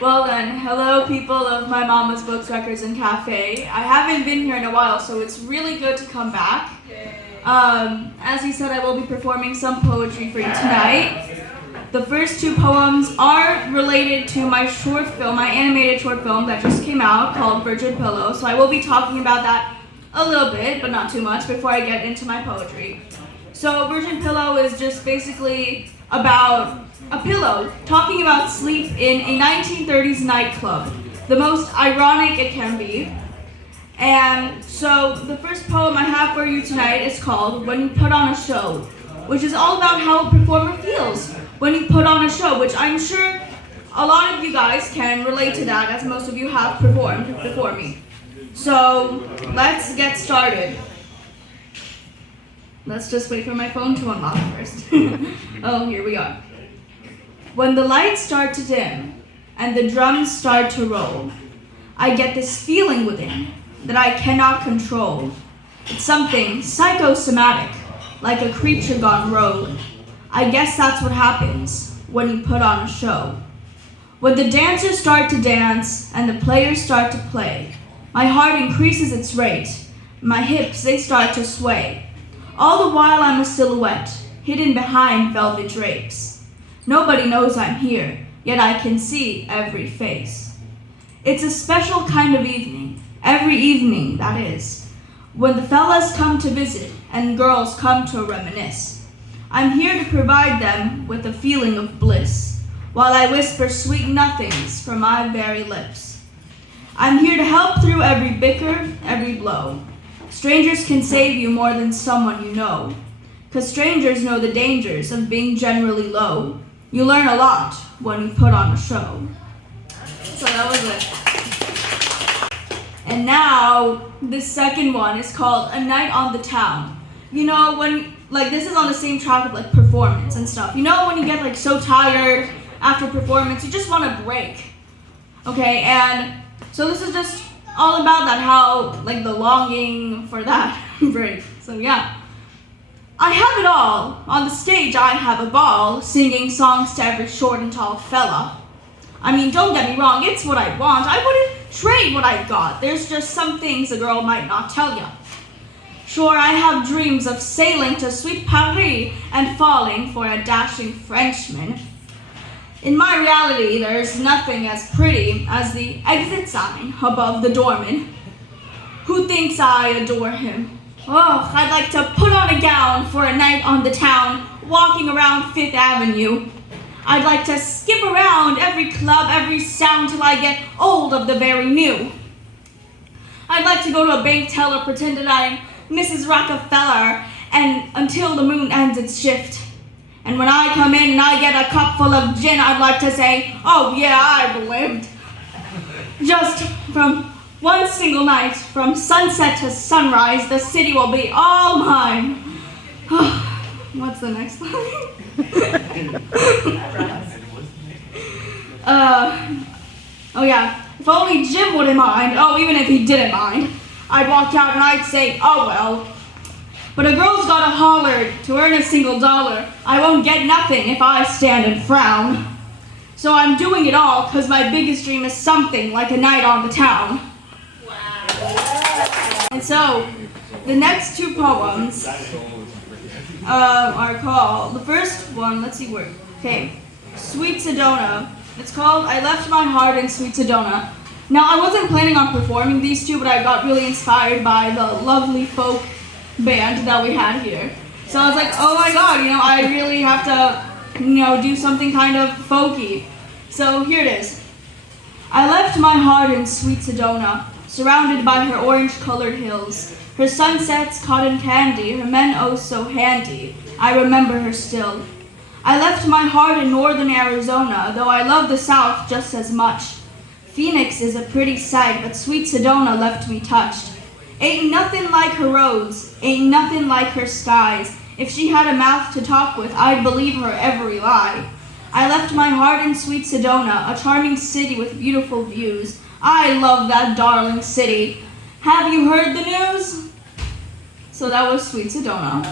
Well then, hello people of my mama's books, records, and cafe. I haven't been here in a while, so it's really good to come back. As he said, I will be performing some poetry for you tonight. The first two poems are related to my short film, my animated short film that just came out called Virgin Pillow. So I will be talking about that a little bit, but not too much, before I get into my poetry. So Virgin Pillow is just basically about a pillow, talking about sleep in a 1930s nightclub. The most ironic it can be. And so the first poem I have for you tonight is called When You Put On a Show, which is all about how a performer feels when you put on a show, which I'm sure a lot of you guys can relate to that, as most of you have performed before me. So let's get started. Let's just wait for my phone to unlock first. Oh, here we are. When the lights start to dim and the drums start to roll, I get this feeling within that I cannot control. It's something psychosomatic, like a creature gone rogue. I guess that's what happens when you put on a show. When the dancers start to dance and the players start to play, my heart increases its rate. My hips, they start to sway. All the while I'm a silhouette, hidden behind velvet drapes. Nobody knows I'm here, yet I can see every face. It's a special kind of evening, every evening, that is, when the fellas come to visit and girls come to reminisce. I'm here to provide them with a feeling of bliss, while I whisper sweet nothings from my very lips. I'm here to help through every bicker, every blow. Strangers can save you more than someone you know, 'cause strangers know the dangers of being generally low. You learn a lot when you put on a show. So that was it. And now, the second one is called A Night on the Town. You know, when, this is on the same track of, performance and stuff. You know when you get, so tired after performance, you just want a break. Okay, and so this is just all about that, how, the longing for that break. So yeah. I have it all. On the stage I have a ball, singing songs to every short and tall fella. I mean, don't get me wrong, it's what I want. I wouldn't trade what I got. There's just some things a girl might not tell ya. Sure, I have dreams of sailing to sweet Paris and falling for a dashing Frenchman. In my reality, there's nothing as pretty as the exit sign above the doorman. Who thinks I adore him? Oh, I'd like to put on a gown for a night on the town, walking around Fifth Avenue. I'd like to skip around every club, every sound till I get old of the very new. I'd like to go to a bank teller, pretend that I'm Mrs. Rockefeller, and until the moon ends its shift. And when I come in and I get a cup full of gin, I'd like to say, oh yeah, I've lived. Just from one single night, from sunset to sunrise, the city will be all mine. What's the next line? Oh yeah, if only Jim wouldn't mind, even if he didn't mind, I'd walk out and I'd say, oh well. But a girl's gotta holler to earn a single dollar. I won't get nothing if I stand and frown. So I'm doing it all 'cause my biggest dream is something like a night on the town. And so, the next two poems are called, the first one, Sweet Sedona. It's called I Left My Heart in Sweet Sedona. Now, I wasn't planning on performing these two, but I got really inspired by the lovely folk band that we had here. So I was like, oh my god, I really have to, do something kind of folky. So here it is. I left my heart in Sweet Sedona, surrounded by her orange-colored hills, her sunsets, cotton candy, her men oh so handy. I remember her still. I left my heart in northern Arizona, though I love the South just as much. Phoenix is a pretty sight, but Sweet Sedona left me touched. Ain't nothing like her roads, ain't nothing like her skies. If she had a mouth to talk with, I'd believe her every lie. I left my heart in Sweet Sedona, a charming city with beautiful views. I love that darling city. Have you heard the news? So that was Sweet Sedona.